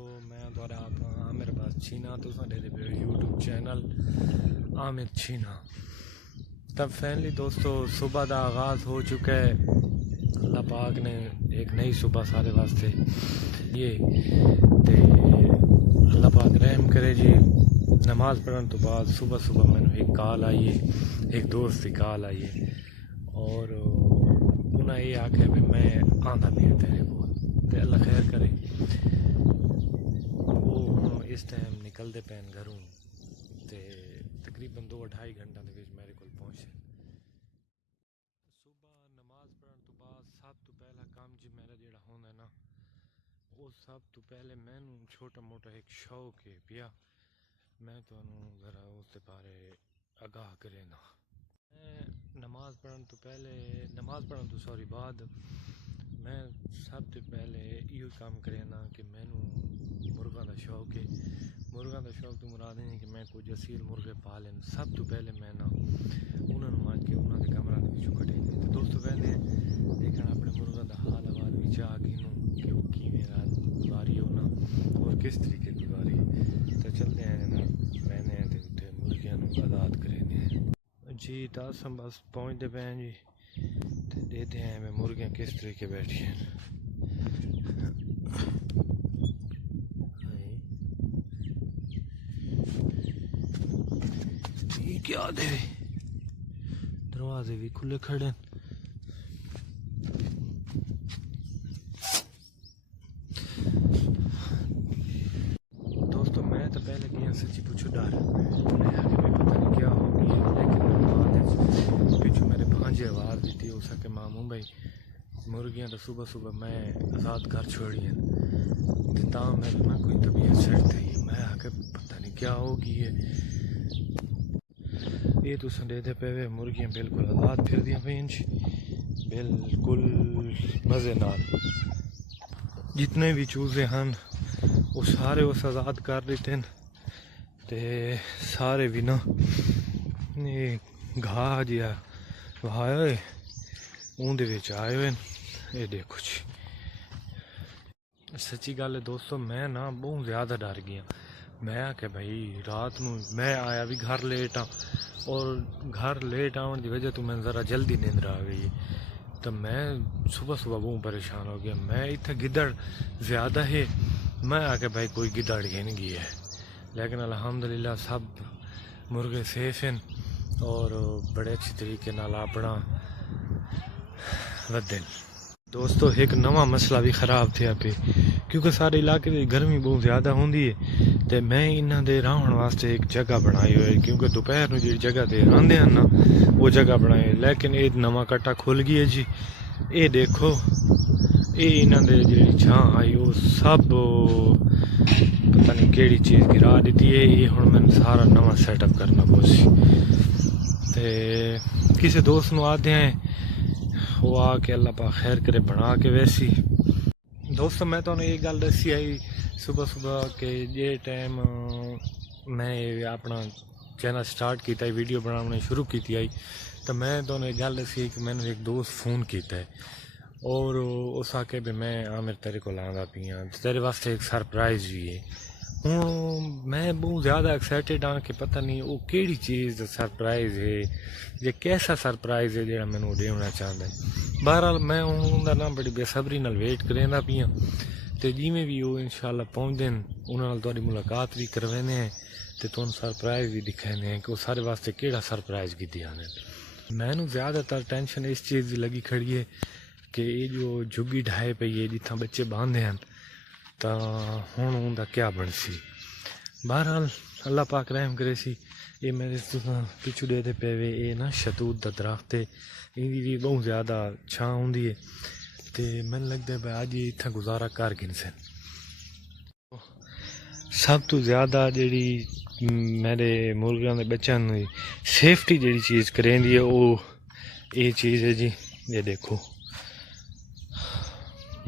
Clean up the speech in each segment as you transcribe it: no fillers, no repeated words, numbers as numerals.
दोस्तों मैं द्वारा अपना आमिर अब्बास छीना तो यूट्यूब चैनल आमिर छीना। तब फैनली दोस्तों सुबह का आगाज़ हो चुका है। अल्लाह पाक ने एक नई सुबह सारे वास्ते ये ते अल्लाह पाक रहम करे जी। नमाज पढ़ने तो बाद सुबह सुबह मैंने एक कॉल आई है, एक दोस्त की कॉल आई है और उन्हें ये आखे भी मैं आंदा भी तेरे को अल्लाह खैर करे। वो इस टाइम निकलते पैन घरों ते तकरीबन 2-2.5 घंटा मेरे को पहुँचे। सुबह नमाज पढ़ने तो बाद सब तो पहला काम जी मेरा जेड़ा होंदा ना वो सब तो पहले मैनू छोटा मोटा एक शौक है पिया मैं तो ज़रा उसके बारे आगाह करे ना। मैं नमाज पढ़ने तो सॉरी बाद मैं सब तो पहले यो काम करे ना कि मैनू मुर्गा का शौक है। मुर्गा का शौक तो मुराद नहीं कि मैं कुछ असील मुर्गे पाले। सब तो पहले मैं ना उन्होंने मांझ के उन्होंने कमरा कटे तो दोस्तों पहले देखना अपने मुर्गा का हाल हवाल भी चाह गिनूँ कि वो की मेरा बीमारी हो ना और किस तरीके की बीमारी तो चलते हैं ना रहने हैं तो मुर्गियां आज़ाद करेंगे जी। दस हम बस पहुँचते पे हैं जी तो देते हैं मैं मुर्गियाँ किस तरीके बैठी हैं। ये क्या दे दरवाजे भी खुले खड़े हैं। दोस्तों मैं तो पहले गया सच्ची पूछो डर मैं आगे भी पता नहीं क्या होगी लेकिन पीछू मेरे भांजे आवाज़ दी थी उस के मामू भाई मुर्गियाँ तो सुबह सुबह मैं आज़ाद कर छोड़ी हैं तो मेरे ना कोई तबीयत सेट थी मैं आके पता नहीं क्या होगी ये तो संडेदे पे वे मुर्गियाँ बिल्कुल आज़ाद फिर दिया भाई बिल्कुल मज़े नाल जितने भी चूजे हैं वो सारे उस आज़ाद कर देते हैं ते सारे भी ना ये घाह जिहा वहाया उंदे विच आए हुए ये देखो जी। सच्ची गल है दोस्तों मैं ना बहुत ज़्यादा डर गया। मैं आके भाई रात को मैं आया भी घर लेट और घर लेट आने की वजह तो मैं ज़रा जल्दी नींद आ गई तो मैं सुबह सुबह बहुत परेशान हो गया। मैं इतना गिदड़ ज़्यादा है मैं आके भाई कोई गिदड़ गिन गई है लेकिन अल्हम्दुलिल्लाह सब मुर्गे सेफ हैं और बड़े अच्छे तरीके नाल अपना वधन। दोस्तों एक नवा मसला भी ख़राब थे पे क्योंकि सारे इलाके में गर्मी बहुत ज़्यादा होंगी है तो मैं इन्हों के रहने वास्ते एक जगह बनाई हुई है क्योंकि दोपहर में जी जगह ते रहिंदे हैं ना वो जगह बनाई लेकिन ये नवा कट्टा खुल गई है जी। ये देखो ये इन्हों के जी छां आई वो सब पता नहीं केड़ी चीज़ गिरा दी है ये हुण मैंने सारा नवा सैटअप करना पोसी ते किसी दोस्त को आते हैं वो आके अल्लाह पाक खैर करे बना के वैसी। दोस्तों मैं तो ये गल दसी आई सुबह सुबह के ये टाइम मैं अपना चैनल स्टार्ट किया वीडियो बनाने शुरू की आई तो मैं तो ये गल दसी कि मैंने एक दोस्त फ़ोन किया है और उस आके भी मैं आमिर तेरे को आंदा पिया तेरे वास्ते एक सरप्राइज़ भी है। हूँ मैं बहुत ज़्यादा एक्साइटेड हाँ कि पता नहीं वो केड़ी चीज़ सरप्राइज़ है ये कैसा सरप्राइज़ है जो मैंने देना चाहता है। बहरहाल मैं उनका ना बड़ी बेसब्री नाल वेट करेंदा पिया तो जिमें भी वो इंशाल्लाह पहुँचते हैं उन्होंने मुलाकात भी करवाने हैं तो तुम सरप्राइज़ भी दिखाने हैं कि वो सारे वास्ते केड़ा सरप्राइज़ की आने। मैनू ज़्यादातर टेंशन इस चीज़ की लगी खड़ी है कि ये जो झुग्गी ढाए पई है जिथा बच्चे बांधे हैं तो हुण उनका क्या बनसी। बहरहाल अल्लाह पाक रहम करे सी। ये मेरे पिछू देते पे वे ये ना शतूत का दरख्त है इनकी भी बहुत ज़्यादा छां होंगी है तो मैंने लगता है भाई अज इतना गुजारा कर गिन से। सब तो ज़्यादा जी मेरे मुर्गियों के बच्चों की सेफ्टी जी चीज़ करेंदी है वो ये चीज़ है जी। ये देखो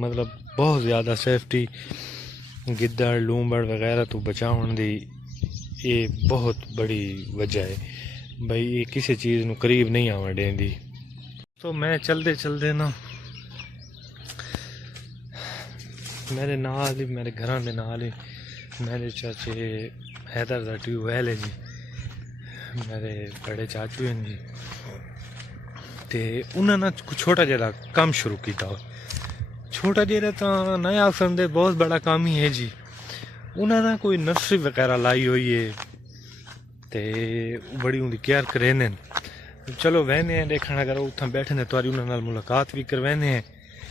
मतलब बहुत ज़्यादा सेफ्टी गिद्दड़ लूंबड़ वगैरह तो बचाने की ये बहुत बड़ी वजह है भाई ये किसी चीज़ को करीब नहीं आवन देंदी। तो मैं चलते चलते ना मेरे नाल ही मेरे घर के नाल ही मेरे चाचे हैदर का ट्यूबवैल है जी, मेरे बड़े चाचू हैं जी। तो उन्होंने छोटा जरा काम शुरू किया हो, छोटा जरा तो नहीं आख सकते, बहुत बड़ा काम ही है जी। उन्होंने कोई नर्सरी वगैरह लाई हुई है, तो बड़ी उनकी केयर करें। चलो वहने हैं देखना, अगर उत्थे बैठे ने तुहारी उन्होंने मुलाकात भी करवाने हैं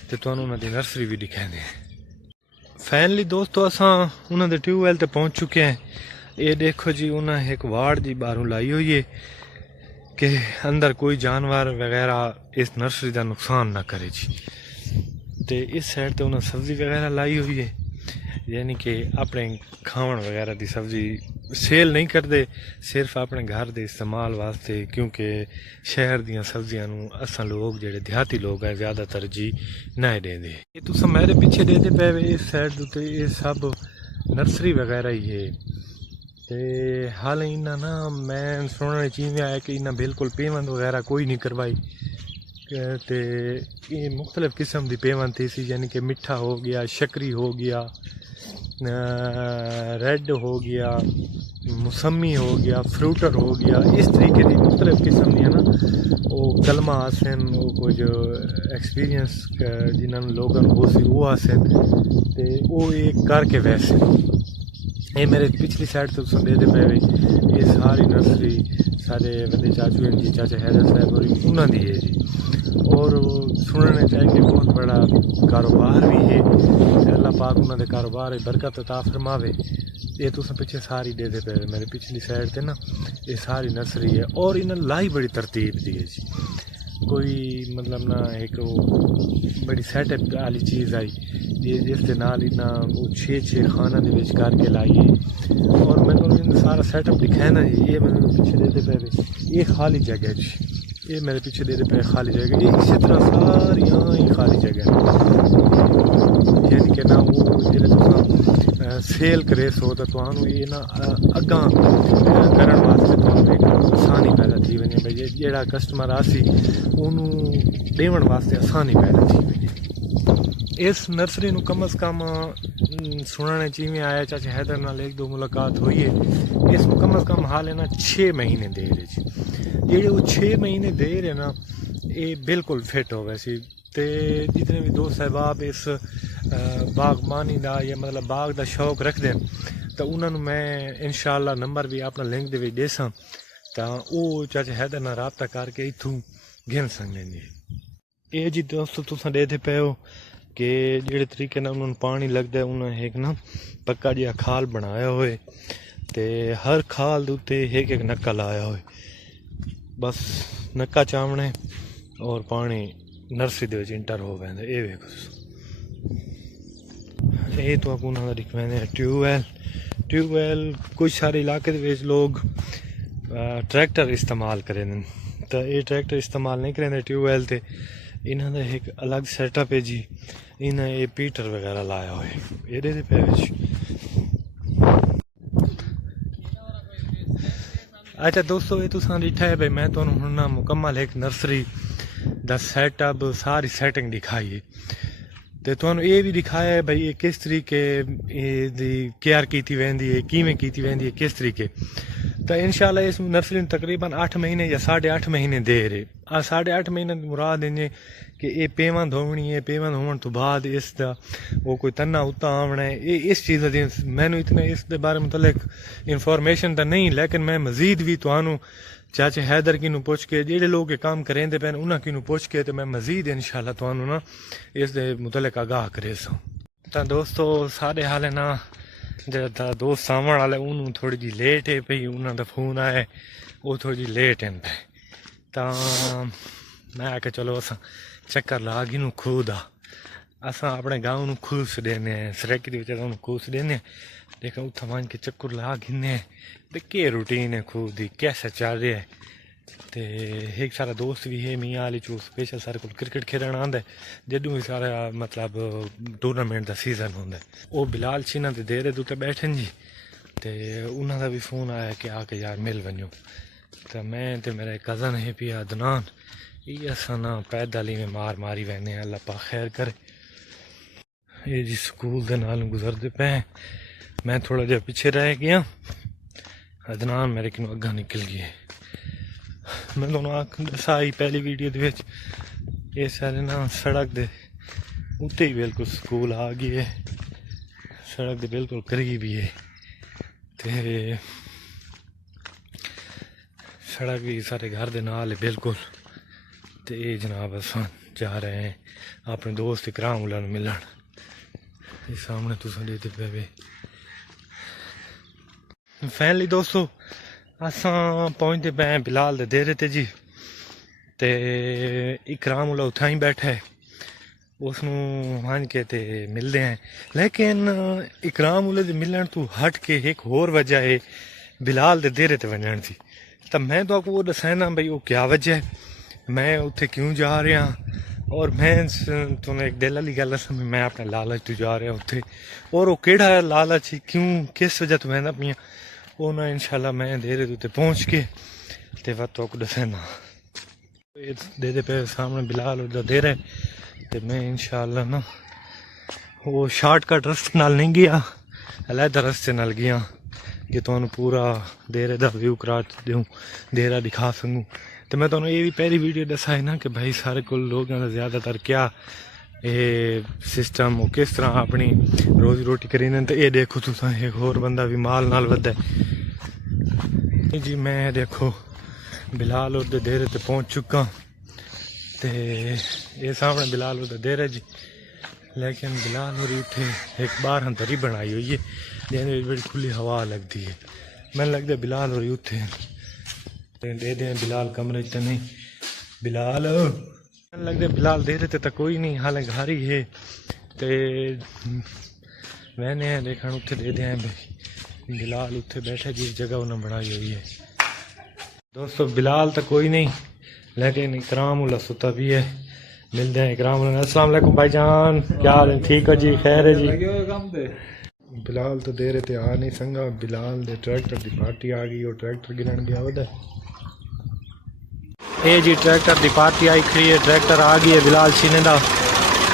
तो तुहानू उन्होंने नर्सरी भी दिखाने हैं। फाइनली दोस्तों असा उन्होंने ट्यूबवैल ते पहुँच चुके हैं। ये देखो जी उन्हें एक वार्ड जी बाहरों लाई हुई है कि अंदर कोई जानवर वगैरह इस नर्सरी का नुकसान ना करे जी। तो इस साइड तो उन्हें सब्जी वगैरह लाई हुई है, यानी कि अपने खावन वगैरह की सब्जी सेल नहीं करते, सिर्फ अपने घर के इस्तेमाल वास्ते, क्योंकि शहर दियां सब्जियां असा लोग जेडे देहाती लोग हैं ज़्यादा तरजीह नहीं देंगे। ये तुम मेरे पीछे देते पे इस साइड उत्ते ये सब नर्सरी वगैरह ही है। तो हाल इन्ना ना मैं सुनने चीज़ आया कि इन्हें बिल्कुल पेमेंट वगैरह कोई नहीं करवाई। तो ये मुख्तलिफ किस्म की पेमेंट थी सी, यानी कि मिठा हो गया, शकरी हो गया, रेड हो गया, मौसमी हो गया, फ्रूटर हो गया, इस तरीके की मुख्तलिफ किस्म दी ना वो कलमा आसन, वो कुछ एक्सपीरियंस जिन्होंने लोगों को सी वो आसन, तो वो एक करके वैसे ये मेरे पिछली साइड तो दे पे ये सारी नर्सरी सारे बड़े चाचू हैं जी, चाचा हैदर साहब और उन्होंने दी है जी। और सुनने चाहिए बहुत बड़ा कारोबार भी है, अल्लाह पाक उन्होंने कारोबार बरकत अता फरमावे। ये तुम पिछे सारी दे पे मेरे पिछली साइड से ना ये सारी नर्सरी है, और इन्हें लाई बड़ी तरतीब दी है जी। कोई मतलब ना एक वो बड़ी सैटअप वाली चीज़ आई जिस दे नाल इन्ना वो 6 खाना दे विच करके लाई है। और मैंने इन सारा सैटअप दिखाया ना जी, ये मैंने पीछे देते पे ये खाली जगह जी, ये मेरे पीछे देते पे खाली जगह, ये इसी तरह सारी यहाँ ही खाली जगह, यानी कि ना वो जिले सेल करे सो तो तुहानू ये ना अग्गा करन वास्ते तुहानू एक आसानी पैदा थी वने भाई, जेड़ा कस्टमर आसी ओनू देवन वास्ते आसानी पैदा थी वने। इस नर्सरी नू कम अज कम सुनने चीज़ आया चाचा हैदर नाल 1-2 मुलाकात हुई है, इस कम अज कम हाल है ना 6 महीने दे रहे जी। जेडे वो 6 महीने दे रहे ना ये बिल्कुल फिट हो वैसी। तो जितने भी दोस्त सहबाब इस बागबानी का या मतलब बाग का शौक रखते हैं तो उन्होंने मैं इंशाअल्लाह नंबर भी अपना लिंक दे देसा, तो वो चाचा हैदर नाल रबता करके इतों गिन सकते जी। ये जी दोस्तों तुम देते पे हो कि जेड़े तरीके ना उन्होंने पानी लगता है, उन्हें एक ना पक्का जिहा खाल बनाया हुए, तो हर खाल के उत्ते एक नक्का लाया हुए, बस नक्का चावने और पानी नर्सरी दे विच इंटर हो पैंदा। ये वेखो ये तो आप उन्होंने दिखवाने ट्यूबवैल। ट्यूबवैल कुछ सारे इलाके दे लोग ट्रैक्टर इस्तेमाल करें, तो ये ट्रैक्टर इस्तेमाल नहीं करें ट्यूबवैल ते इन्होंने एक अलग सैटअप है जी। इन्हें ये पीटर वगैरह लाया हुआ है ये पे। अच्छा दोस्तों ये तुसां दिखा है भाई, मैं तो ना मुकम्मल एक नर्सरी दा सैटअप सारी सेटिंग दिखाई है, तो तुहानू ये भी दिखाया है भाई ये किस तरीके दी केयर की वेंदी है, किवें कीती वेंदी है, किस तरीके। तो इंशाल्लाह इस नर्सरी तकरीबन 8 महीने या 8.5 महीने दे रहे। 8.5 महीने की मुराद इन्हें कि ये पेमेंट होनी है, पेमेंट होने तो बाद इसका वो कोई तना उत्ता आवना है। ये इस चीज़ दी मैनू इतने इस बारे मुतलिक इंफॉर्मेशन तो नहीं, लेकिन मैं मजीद भी तुहानू चाचे हैदर की पुछ के जेडे लोग काम करेंदे पे उन्होंने की पुछ के तो मैं मजीद इंशाल्लाह तुहानू ना इस मुतलिक आगाह करे सा। तो दोस्तों सारे हाल है ना जेड़ा दोस्त सामण वाले उन्होंने थोड़ी जी लेट है पई, उन्होंने फोन आया वो थोड़ी जी लेट है पे, तो मैं आके चलो अस चक्कर ला गिनू खूह का। अस अपने गाँव में खूस देने सरैकी के खूस देने, लेकिन उत्थे वन के चक्कर ला गिने भाई के रूटीन है खूह की, कैसा चल रहा है। तो एक सारा दोस्त भी है मियाँ आली चू स्पेशल सारे को क्रिकेट खेलना आंदा है, जदों भी सारा मतलब टूर्नामेंट का सीजन होंगे वो बिलाल छिना के देरे उत्ते बैठन जी। तो उन्होंने भी फोन आया कि आके यार मिल वनो, तो मैं तो मेरा कज़न है पिया अदनान ये असा ना पैदल ही में मार मारी वहने, अल्लाह पा खैर करे। ये जी स्कूल के नाल गुजरते पे हैं। मैं थोड़ा जिहा पिछे रह गया, अदनान मेरे को अग्गा निकल गए। मैं तुहानू दसा ही पहली वीडियो दे विच ये सारे ना सड़क दे उत्ते ही बिल्कुल स्कूल आ गई है, सड़क दे बिल्कुल करीब ही है। ते सड़क भी सारे घर दे नाल है बिल्कुल। ते जनाब अस जा रहे हैं अपने दोस्त इकराम उल्ला मिलन। ये सामने तुम देखते पे फैमिली दोस्तों असा पहुंचते पे हैं बिलाल दे डेरे ते जी। ते इकराम उल्ला उत्था ही बैठा है, उसनू हंज के ते मिलते हैं। लेकिन इकराम उल्ले दे मिलन तू हट के एक होर वजह है बिलाल दे डेरे ते वजन सी। तो मैं तो आपको वो दसाना भाई वो क्या वजह है, मैं उत्थे क्यों जा रहा और मैं तुम्हें एक दिल वाली गल दसा, मैं अपने लालच तू जा रहा उत्थे और वो केड़ा लालच क्यों किस वजह तो मैं पियाँ वो ना इंशाल्लाह मैं डेरे उत्ते पहुँच के ते वह तो दसाना। दे दे पे सामने बिलाल उधर डेरा है। ते मैं इंशाल्लाह ना वो शॉर्टकट रस्ते नाल नहीं गया, अलग रस्ते नाल गया कि तुहानू पूरा डेरे दा व्यू करा दूँ, डेरा दिखा सकूँ। तो मैं तुहानू ये भी पहली वीडियो दसा है ना कि भाई सारे को लोगों का ज़्यादातर क्या ये सिस्टम वो किस तरह अपनी रोजी रोटी करी ने। तो ये देखो तुम एक होर बंदा भी माल नाल वधा जी। मैं देखो बिलाल और डेरे ते पहुँच चुका ते ये सामने बिलाल और डेरा जी। लेकिन बिलाल और उठे एक बार हम दरी बनाई हुई है जिन्हें बड़ी खुली हवा लगती है। मैंने लगता है बिलाल और उठे दे दें बिलाल कमरे च नहीं बिलाल मैंने लगता है बिलाल दे रहे थे तो कोई नहीं, हालांकि घर ही है। तो मैंने देखा उत्थे दे दें भाई बिलाल उत्थे बैठा जिस जगह उन्हें बनाई हुई है। दोस्तों बिलाल तो कोई नहीं लेकिन इकराम उल्ला सुता भी है। मिलते हैं इकराम उल्ला। अस्सलाम वालेकुम भाईजान, क्या हाल है? ठीक है जी, खैर है जी। बिलाल तो दे रहे थे आ नहीं संगा, बिलाल दे ट्रैक्टर की पार्टी आ गई और ट्रैक्टर गिरन गया वह ये जी ट्रैक्टर की पार्टी आई खड़ी है। ट्रैक्टर आ गई है बिलाल छीने का,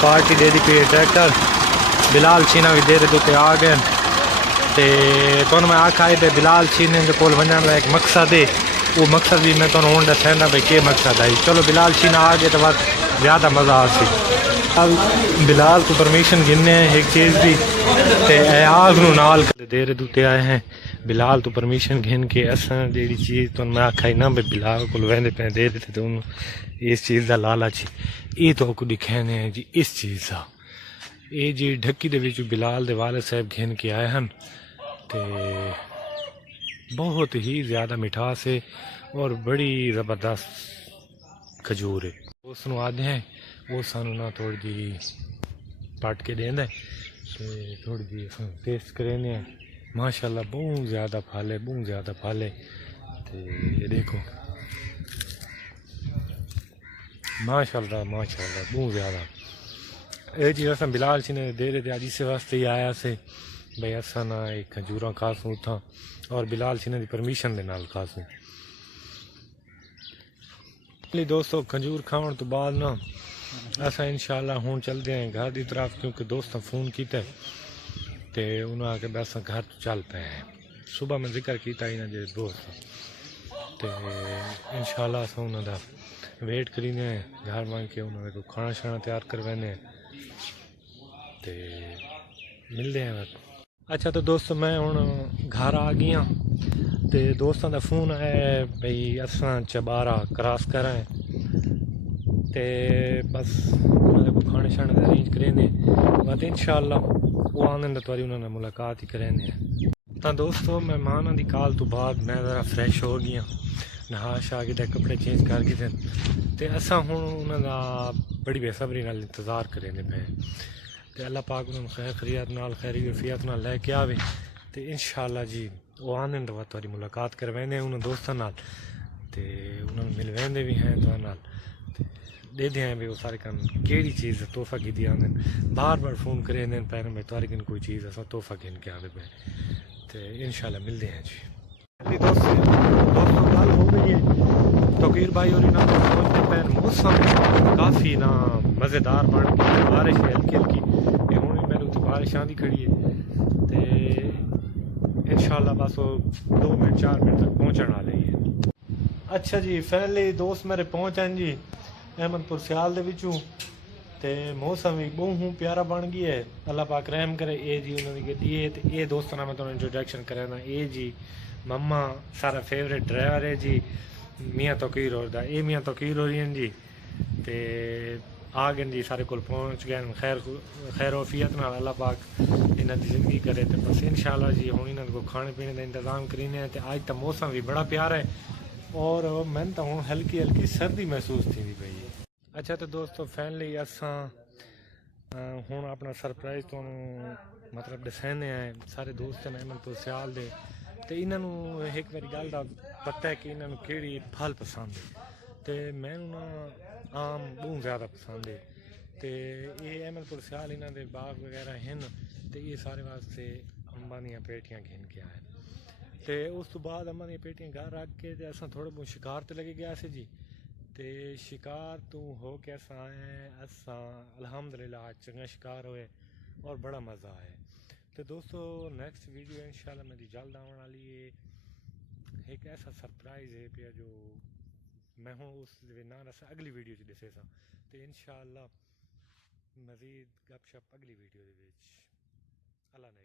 पार्टी दे दी पी है ट्रैक्टर बिलाल छीना भी दे रहे थे आ गए। तो तुम मैं आखा है बिलाल छीने के कोल वजन का एक मकसद है, वो मकसद भी मैं तुम दसाना भाई के मकसद आई। चलो बिलाल छीना आ गए तो बस ज़्यादा मज़ा आ सी। अब बिलाल को परमिशन गिनने एक चीज़ भी आग नाल देर दूते आए हैं। बिलाल तो परमिशन गिन के असा जी चीज़ तो मैं आखा ही ना भाई बिलाल को वहदे पे दे देते तो उन्होंने इस चीज़ का लालच ये तो आपको दिखाने हैं जी। इस चीज़ का ये जी ढक्की दे विच बिलाल दे वाले साहब गिन के आए हैं तो बहुत ही ज़्यादा मिठास है और बड़ी ज़बरदस्त खजूर है। उस आदे हैं वो सानू ना थोड़ी जी पट के देंदा है थोड़ी जी टेस्ट करें माशाल्लाह बहुत ज़्यादा फल है, बहुत ज़्यादा फल है। तो ये देखो माशाल्लाह माशाल्लाह बहुत ज़्यादा। ये चीज़ अस बिलाल जी ने दे रहे थे आज इस वास्ते ही आया से भाई असा ना एक खजूर खासूँ था और बिलाल जी ने परमिशन के नाल खासूँ। दोस्तों खजूर खाने तो बाद ना असा इंशाल्लाह हूँ चलते हैं घर की तरफ, क्योंकि दोस्तों फ़ोन किया तो उन्हें आके बस घर तो चल पे हैं। सुबह मैं जिक्र किया ही ना जे दोस्त तो इंशाल्लाह अस उन्होंने वेट करीने घर मांग के उन्होंने को खाना शाना तैयार करवाने तो मिलते हैं। अच्छा तो दोस्तों मैं हूँ घर आ गया तो दोस्तों का फोन आया भाई असा चबारा क्रॉस करें तो बस उन्होंने को खाने शाने का अरेंज करें बस इंशाल्लाह वो आने तो उन्होंने मुलाकात ही करें। तो दोस्तों मेहमानों की कॉल तो बाद मैं ज़रा फ्रैश हो गया, नहा शा के कपड़े चेंज कर गए तो असा हूँ उन्होंने बड़ी बेसब्री नाल इंतज़ार करें पे तो अल्लाह पाक उन्होंने खैर खरीत नाल खैरी वफियत नाल लैके आवे तो इंशाल्लाह जी वो आने तो थोड़ी मुलाकात करवाने उन्होंने दोस्तों नाल तो उन्होंने मिलवाते भी हैं तो नाल दे दें भी वो सारे काम केड़ी चीज़ तोहफा की दिया बार बार फ़ोन करें पैर में तारे गिन कोई चीज़ असा तोहफा गिन के आवे पे तो इंशाल्लाह मिलते हैं जी। दोस्तों गल हो गई है तकीर भाई और ना पहुँचने पैर मौसम काफ़ी ना मज़ेदार बन गई, बारिश हल्की हल्की हूँ मैंने बारिश आंदी खड़ी है ते इंशाल्लाह बस वो 2 मिनट 4 मिनट तक पहुंचने वाले ही है। अच्छा जी फाइनली दोस्त मेरे पहुंच हैं जी अहमदपुर सियाल दे विचों ते मौसम भी बहुत प्यारा बन गया है। अल्लाह पाक रहम करे। ए जी उन्होंने गड्डी है तो ये दोस्तों ना मैं तुम्हें इंट्रोडक्शन कराना ए जी मम्मा सारा फेवरेट ड्राइवर है जी मियाँ तौकीर और दा ये मियाँ तौकीर हो रही हैं जी ते आ गए जी सारे को पहुँच गए खैर खैर वफियत नाल अल्लाह पाक इन्हां दी जिंदगी करे तो बस इंशाल्लाह जी हुण इन्हां को खाने पीने का इंतजाम करीने ते आज तो मौसम भी बड़ा प्यारा है और मैंने तो हुण हल्की हल्की सर्दी महसूस थी पई है। अच्छा तो दोस्तों फाइनली असां हुण अपना सरप्राइज तुहानूं मतलब दसाने आए सारे दोस्त ने अहमदपुर सियाल दे ते इन्हां एक बारी गल दा पता है कि इन्हां केड़ी फल पसंद है ते मैनूं ना आम बहुत ज़्यादा पसंद है ते ये अहमदपुर सियाल इन्हां दे बाग वगैरह हैं ते ये सारे वास्ते अंबां दियां पेटियां घिन के आए ते उस तो बाद अंबां दियां पेटियां घर रख के ते असां थोड़ा बहुत शिकार ते लगे गया से जी ते शिकार तो हो के असां आए असां अल्हम्दुलिल्लाह आज चंगा शिकार होए और बड़ा मज़ा आया। तो दोस्तों नेक्स्ट वीडियो इंशाल्लाह मेरी जल्द आने वाली है। एक ऐसा सरप्राइज़ है पिया जो मैं हूँ उस ना अगली वीडियो च दसे सा तो इंशाल्लाह मज़ीद गपशप अगली वीडियो दे विच अल्लाह ने